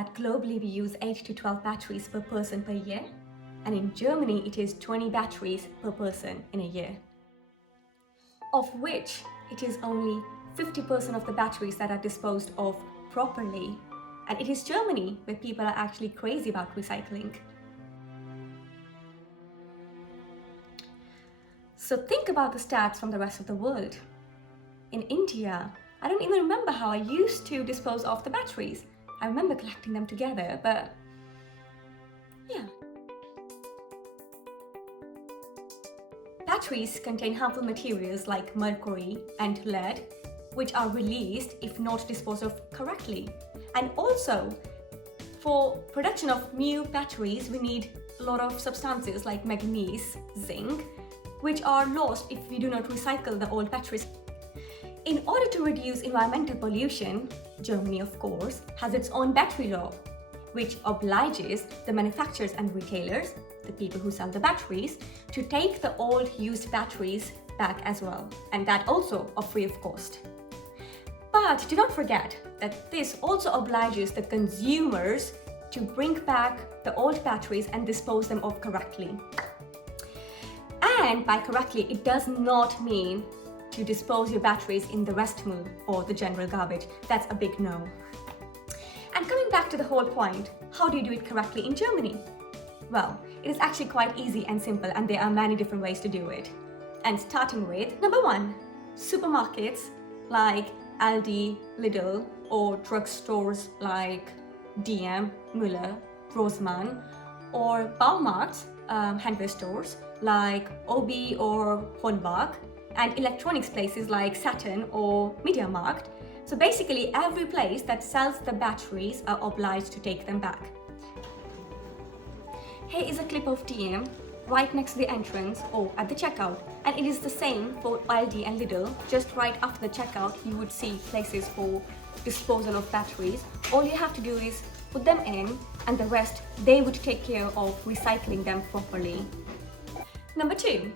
that globally we use 8 to 12 batteries per person per year, and in Germany it is 20 batteries per person in a year, of which it is only 50% of the batteries that are disposed of properly. And it is Germany where people are actually crazy about recycling. So think about the stats from the rest of the world. In India, I don't even remember how I used to dispose of the batteries. I remember collecting them together, but yeah. Batteries contain harmful materials like mercury and lead, which are released if not disposed of correctly. And also, for production of new batteries, we need a lot of substances like manganese, zinc, which are lost if we do not recycle the old batteries. In order to reduce environmental pollution, Germany, of course, has its own battery law, which obliges the manufacturers and retailers, the people who sell the batteries, to take the old used batteries back as well, and that also are free of cost. But do not forget that this also obliges the consumers to bring back the old batteries and dispose them of correctly. And by correctly, it does not mean to dispose your batteries in the restroom or the general garbage. That's a big no. And coming back to the whole point, how do you do it correctly in Germany? Well, it is actually quite easy and simple, and there are many different ways to do it. And starting with number 1, supermarkets like Aldi, Lidl, or drugstores like DM, Müller, Rossmann, or Baumarkt, hardware stores like Obi or Hornbach, and electronics places like Saturn or MediaMarkt. So basically every place that sells the batteries are obliged to take them back. Here is a clip of DM right next to the entrance or at the checkout, and it is the same for Aldi and Lidl. Just right after the checkout you would see places for disposal of batteries. All you have to do is put them in, and the rest they would take care of recycling them properly. Number 2,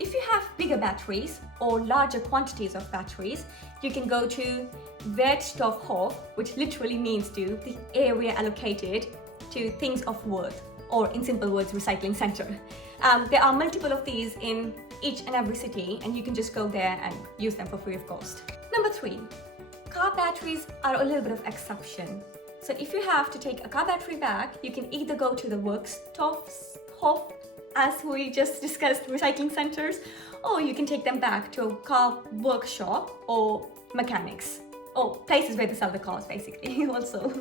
if you have bigger batteries or larger quantities of batteries, you can go to Wertstoffhof, which literally means to the area allocated to things of worth, or in simple words, recycling center. There are multiple of these in each and every city, and you can just go there and use them for free of cost. Number 3, car batteries are a little bit of exception. So if you have to take a car battery back, you can either go to the Wertstoffhof, as we just discussed, recycling centers, or you can take them back to a car workshop or mechanics, or places where they sell the cars basically also.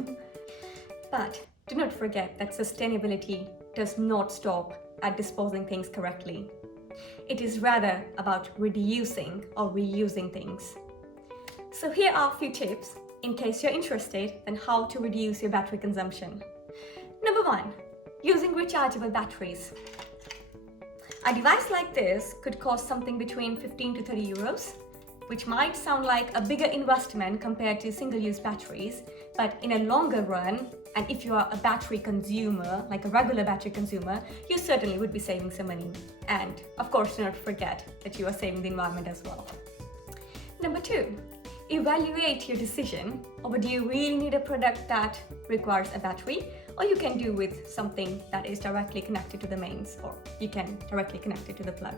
But do not forget that sustainability does not stop at disposing things correctly. It is rather about reducing or reusing things. So here are a few tips in case you're interested in how to reduce your battery consumption. Number 1, using rechargeable batteries. A device like this could cost something between 15 to 30 euros, which might sound like a bigger investment compared to single-use batteries, but in a longer run, and if you are a battery consumer, like a regular battery consumer, you certainly would be saving some money. And of course, do not forget that you are saving the environment as well. Number 2, evaluate your decision over do you really need a product that requires a battery, or you can do with something that is directly connected to the mains, or you can directly connect it to the plug.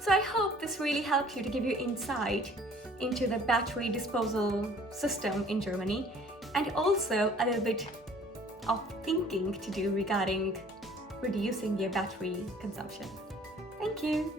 So I hope this really helped you to give you insight into the battery disposal system in Germany, and also a little bit of thinking to do regarding reducing your battery consumption. Thank you!